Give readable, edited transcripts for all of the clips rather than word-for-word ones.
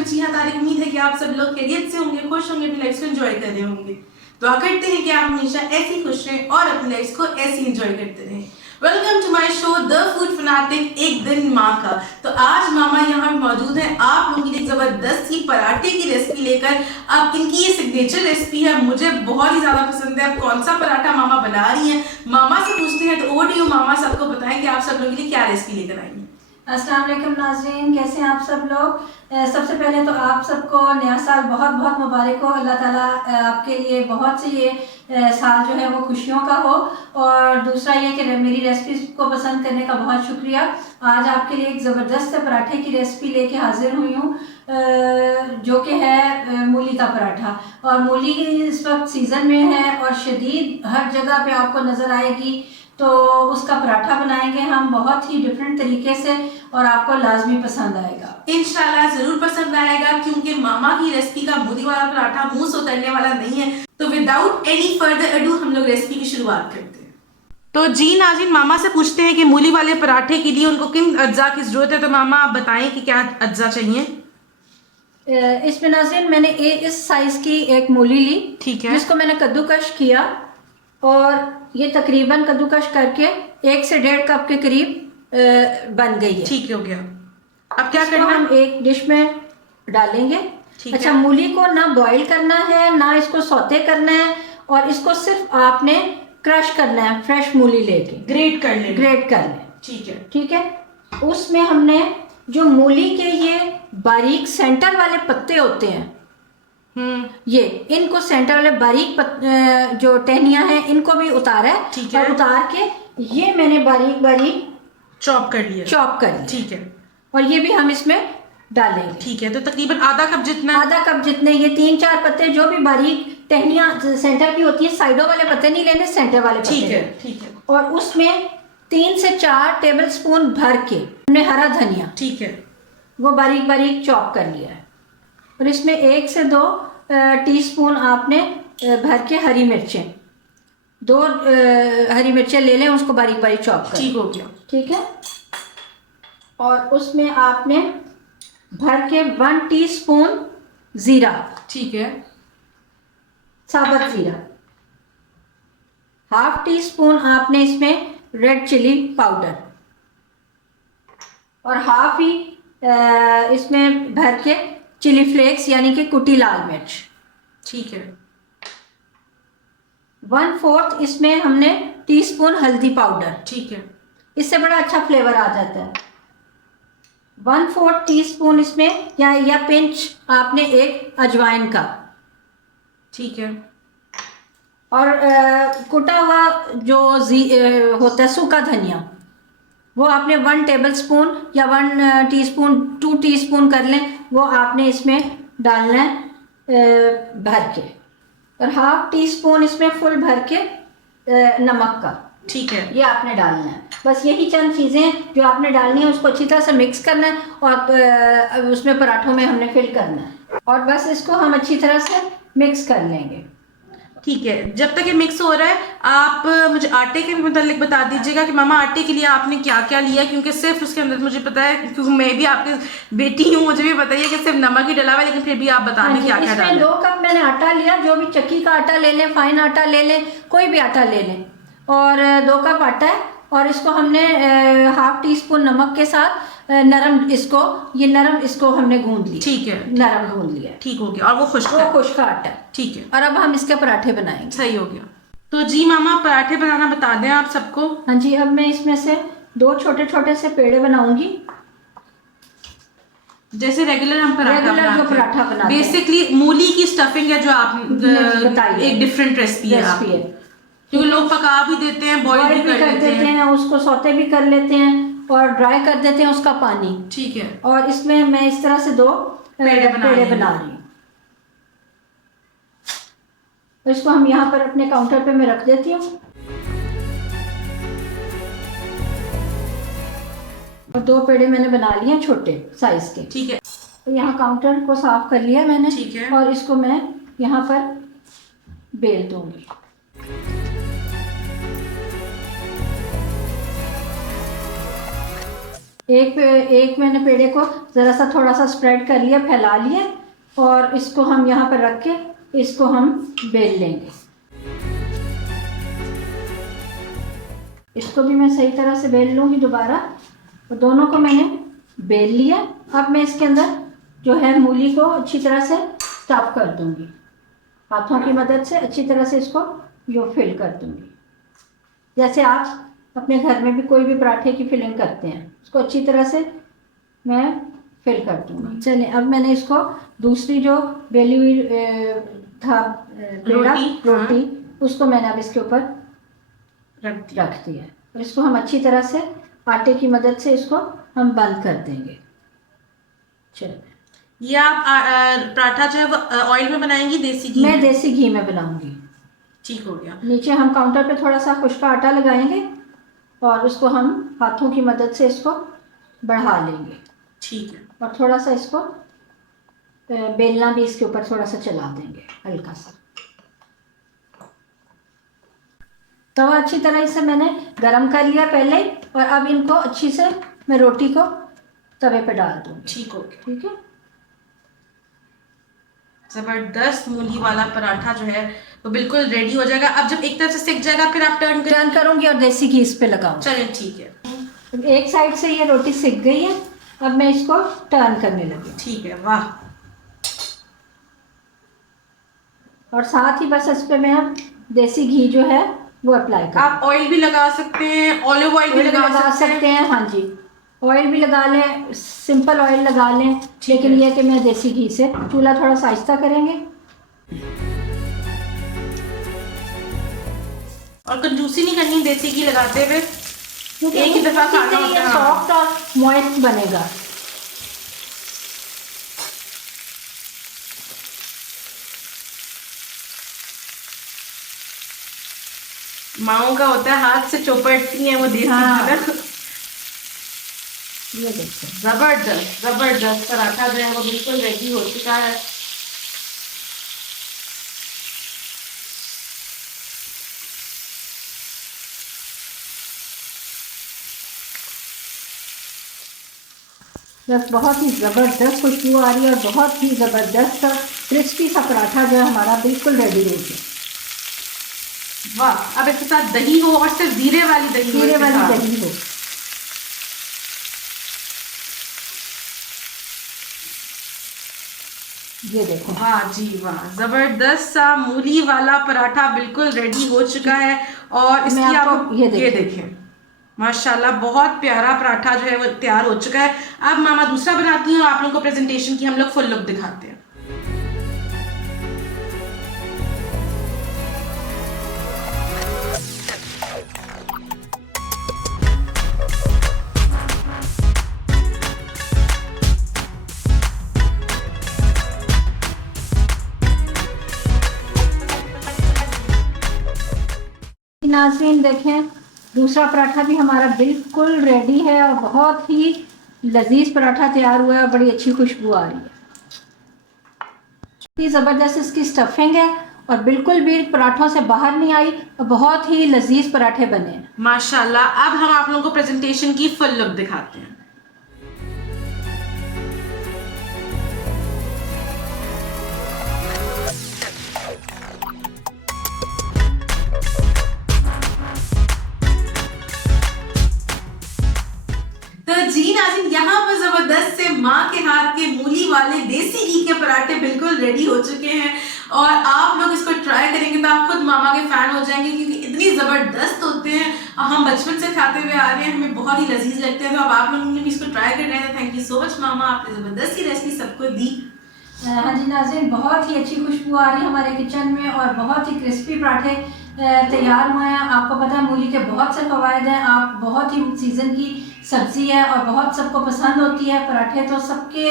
रुचिया तारीख। उम्मीद है कि आप सब लोग खैरियत से होंगे, खुश होंगे, अपनी लाइफ को एंजॉय कर रहे होंगे। दुआ करते हैं कि आप हमेशा ऐसी खुश रहें और अपनी लाइफ को ऐसे एंजॉय करते रहें। Welcome to my show the food fanatic, एक दिन माँ का। तो आज मामा यहाँ मौजूद है आप लोगों के लिए जबरदस्त सी पराठे की रेसिपी लेकर। अब इनकी ये सिग्नेचर रेसिपी है, मुझे बहुत ही ज्यादा पसंद है। अब कौन सा पराठा मामा बना रही हैं, मामा से पूछते हैं। तो ओवर टू यू मामा, सबको बताएं कि आप सब लोगों के लिए क्या रेसिपी लेकर आई हैं। अस्सलाम वालेकुम नाज़रीन, कैसे हैं आप सब लोग। सबसे पहले तो आप सबको नया साल बहुत बहुत मुबारक हो। अल्लाह ताला आपके लिए बहुत से ये साल जो है वो खुशियों का हो। और दूसरा ये कि मेरी रेसिपी को पसंद करने का बहुत शुक्रिया। आज आपके लिए एक ज़बरदस्त पराठे की रेसिपी लेके हाजिर हुई हूँ, जो कि है मूली का पराठा। और मूली इस वक्त सीज़न में है और शदीद हर जगह पे आपको नज़र आएगी। तो उसका पराठा बनाएंगे हम बहुत ही डिफरेंट तरीके से और आपको लाजमी पसंद आएगा। इंशाल्लाह जरूर पसंद आएगा, क्योंकि मामा की रेसिपी का मूली वाला पराठा मुंह से उतरने वाला नहीं है। तो विदाउट एनी फर्दर अडू हम लोग रेसिपी की शुरुआत करते हैं। तो जी नाज़रीन, मामा से पूछते हैं कि मूली वाले पराठे के लिए उनको किन अज्जा की जरूरत है। तो मामा आप बताएं कि क्या अज्जा चाहिए। इसमें नाज़रीन मैंने इस साइज की एक मूली ली, ठीक है, जिसको मैंने कद्दूकश किया और ये तकरीबन कद्दूकश करके 1 से 1.5 कप के करीब बन गई है। ठीक हो गया। अब क्या करना, हम एक डिश में डालेंगे। अच्छा, मूली को ना बॉईल करना है ना इसको सौते करना है, और इसको सिर्फ आपने क्रश करना है, फ्रेश मूली लेके ग्रेट कर लें। ठीक है, ठीक है। उसमें हमने जो मूली के ये बारीक सेंटर वाले पत्ते होते हैं, ये इनको सेंटर वाले बारीक जो टहनियां हैं इनको भी उतारा है। ठीक है। और उतार के ये मैंने बारीक बारीक चॉप कर लिया। ठीक है। और ये भी हम इसमें डालेंगे। ठीक है, तो तकरीबन आधा कप जितना ये 3-4 पत्ते जो भी बारीक टहनियां सेंटर की होती है, साइडों वाले पत्ते नहीं लेने, सेंटर वाले पत्ते। ठीक है। और उसमें 3 से 4 टेबल स्पून भर के हमने हरा धनिया, ठीक है, वो बारीक बारीक चॉप कर लिया है। और इसमें 1 से 2 टीस्पून आपने भर के हरी मिर्चें, 2 हरी मिर्चें ले लें, उसको बारीक बारीक चॉप कर। ठीक हो गया। ठीक है। और उसमें आपने भर के 1 टीस्पून जीरा, ठीक है, साबुत जीरा, 1/2 टीस्पून आपने इसमें रेड चिली पाउडर, और हाफ ही इसमें भर के चिली फ्लेक्स यानी कि कुटी लाल मिर्च। ठीक है। 1/4 इसमें हमने टीस्पून हल्दी पाउडर, ठीक है, इससे बड़ा अच्छा फ्लेवर आ जाता है। 1/4 टीस्पून इसमें या पिंच आपने एक अजवाइन का। ठीक है। और कुटा हुआ जो होता है सूखा धनिया, वो आपने 1 टेबल स्पून या 1 टीस्पून 2 टीस्पून कर लें, वो आपने इसमें डालना है भर के। और 1/2 टीस्पून इसमें फुल भर के नमक का। ठीक है, ये आपने डालना है। बस यही चंद चीज़ें जो आपने डालनी है, उसको अच्छी तरह से मिक्स करना है और उसमें पराठों में हमने फिल करना है। और बस इसको हम अच्छी तरह से मिक्स कर लेंगे। ठीक है। जब तक ये मिक्स हो रहा है, आप मुझे आटे के मुतालिक बता दीजिएगा कि मामा आटे के लिए आपने क्या क्या लिया, क्योंकि सिर्फ उसके अंदर मुझे पता है, क्योंकि मैं भी आपकी बेटी हूँ, मुझे भी बताइए कि सिर्फ नमक ही डला हुआ है, लेकिन फिर भी आप बता दें क्या क्या डाला। 2 कप मैंने आटा लिया, जो भी चक्की का आटा ले लें, फाइन आटा ले लें, कोई भी आटा ले लें। और 2 कप आटा है, और इसको हमने 1/2 टीस्पून नमक के साथ नरम इसको हमने गूंद लिया। ठीक है, नरम गूंद लिया। ठीक हो गया। और वो खुश्क आटा। ठीक है। और अब हम इसके पराठे बनाएंगे। सही हो गया। तो जी मामा, पराठे बनाना बता दें आप सबको। हाँ जी, अब मैं इसमें से 2 छोटे छोटे से पेड़े बनाऊंगी, जैसे रेगुलर हम पराठा बनाते हैं। बेसिकली मूली की स्टफिंग है, जो आप बताइए, एक डिफरेंट रेसिपी है। क्योंकि लोग पका भी देते हैं, बॉईल भी कर देते हैं, उसको सौते भी कर लेते हैं और ड्राई कर देते हैं उसका पानी। ठीक है। और इसमें मैं इस तरह से 2 पेड़े बना रही हूँ। इसको हम यहाँ पर अपने काउंटर पे मैं रख देती हूँ। और 2 पेड़े मैंने बना लिए हैं छोटे साइज के। ठीक है। तो यहाँ काउंटर को साफ कर लिया मैंने। ठीक है। और इसको मैं यहाँ पर बेल दूंगी। एक मैंने पेड़े को ज़रा सा थोड़ा सा स्प्रेड कर लिया, फैला लिया, और इसको हम यहाँ पर रख के इसको हम बेल लेंगे। इसको भी मैं सही तरह से बेल लूँगी दोबारा, और दोनों को मैंने बेल लिया। अब मैं इसके अंदर जो है मूली को अच्छी तरह से स्टफ कर दूँगी, हाथों की मदद से अच्छी तरह से इसको यो फिल कर दूँगी, जैसे आप अपने घर में भी कोई भी पराठे की फिलिंग करते हैं, उसको अच्छी तरह से मैं फिल कर दूँगी। चलिए, अब मैंने इसको दूसरी जो बेली हुई था पेड़ा रोटी, उसको मैंने अब इसके ऊपर रख दिया, और इसको हम अच्छी तरह से आटे की मदद से इसको हम बंद कर देंगे। चलिए, ये आप पराठा जो है ऑयल में बनाएंगी, देसी घी? मैं देसी घी में बनाऊंगी। ठीक हो गया। नीचे हम काउंटर पे थोड़ा सा खुश्का आटा लगाएंगे और उसको हम हाथों की मदद से इसको बढ़ा लेंगे। ठीक है। और थोड़ा सा इसको बेलना भी इसके ऊपर थोड़ा सा चला देंगे हल्का सा। तवा अच्छी तरह से मैंने गरम कर लिया पहले, और अब इनको अच्छी से मैं रोटी को तवे पे डाल दूँगी। ठीक हो गया। ठीक है। जबरदस्त मूली वाला पराठा जो है वो बिल्कुल रेडी हो जाएगा। अब जब एक तरफ से सिक जाएगा फिर आप टर्न करूँगी और देसी घी इस पे लगाऊंगी। चलिए ठीक है। एक साइड से ये रोटी सिक गई है, अब मैं इसको टर्न करने लगी। ठीक है, वाह। और साथ ही बस इस पे मैं अब देसी घी जो है वो अप्लाई कर। आप ऑयल भी लगा सकते हैं, ऑलिव ऑयल भी लगा सकते हैं। हाँ जी, ऑयल भी लगा लें, सिंपल ऑयल लगा लें, लेकिन यह कि मैं देसी घी से, चूल्हा थोड़ा सा आहिस्ता करेंगे। और कंजूसी नहीं करनी देसी घी लगाते हुए, एक ही दफा खाना होता है। सॉफ्ट और मॉइस्ट बनेगा। माओ का होता है हाथ से चौपटती हैं वो देसी घी। ये देखिए, जबरदस्त जबरदस्त पराठा जो है वो बिल्कुल रेडी हो चुका है। बस बहुत ही ज़बरदस्त खुशबू आ रही है, और बहुत ही ज़बरदस्त क्रिस्पी सा पराठा जो है हमारा बिल्कुल रेडी हो गया। वाह। अब इसके साथ दही हो, और सिर्फ जीरे वाली दही हो। ये देखो, वाह जी वाह, जबरदस्त सा मूली वाला पराठा बिल्कुल रेडी हो चुका है। और इसकी आप ये देखें, माशाल्लाह बहुत प्यारा पराठा जो है वो तैयार हो चुका है। अब मामा दूसरा बनाती हैं और आप लोगों को प्रेजेंटेशन की हम लोग फुल लुक दिखाते हैं। नाज़रीन देखें, दूसरा पराठा भी हमारा बिल्कुल रेडी है, और बहुत ही लजीज पराठा तैयार हुआ है, और बड़ी अच्छी खुशबू आ रही है। इतनी ज़बरदस्त इसकी स्टफिंग है, और बिल्कुल भी पराठों से बाहर नहीं आई, और बहुत ही लजीज पराठे बने हैं माशाल्लाह। अब हम आप लोगों को प्रेजेंटेशन की फुल लुक दिखाते हैं। जी नाज़रीन, यहाँ पर जबरदस्त से माँ के हाथ के मूली वाले देसी घी के पराठे बिल्कुल रेडी हो चुके हैं, और आप लोग इसको ट्राई करेंगे तो आप खुद मामा के फैन हो जाएंगे, क्योंकि इतनी जबरदस्त होते हैं। हम बचपन से खाते हुए आ रहे हैं, हमें बहुत ही लजीज लगते हैं। तो अब आप लोगों ने भी इसको ट्राई कर रहे हैं। थैंक यू सो मच मामा, आपने जबरदस्त ही रेसिपी सबको दी। हाँ जी नाज़रीन, बहुत ही अच्छी खुशबू आ रही है हमारे किचन में, और बहुत ही क्रिस्पी पराठे तैयार हुए हैं। आपको पता है मूली के बहुत से फ़वाइद हैं, आप बहुत ही सीज़न की सब्ज़ी है, और बहुत सबको पसंद होती है। पराठे तो सबके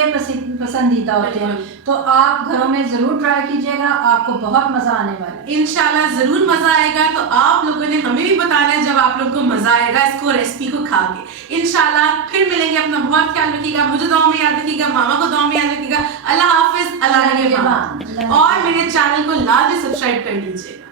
पसंदीदा होते हैं, तो आप घरों में ज़रूर ट्राई कीजिएगा, आपको बहुत मज़ा आने वाला है। इंशाल्लाह ज़रूर मज़ा आएगा। तो आप लोगों ने हमें भी बताना है जब आप लोगों को मज़ा आएगा इसको रेसिपी को खा के। इंशाल्लाह फिर मिलेंगे। अपना बहुत ख्याल रखिएगा, मुझे दुआ में याद रखिएगा, मामा को दुआ में याद रखिएगा। अल्लाह हाफिज़, अल्लाह निगहबान। और मेरे चैनल को लाजमी सब्सक्राइब कर लीजिएगा।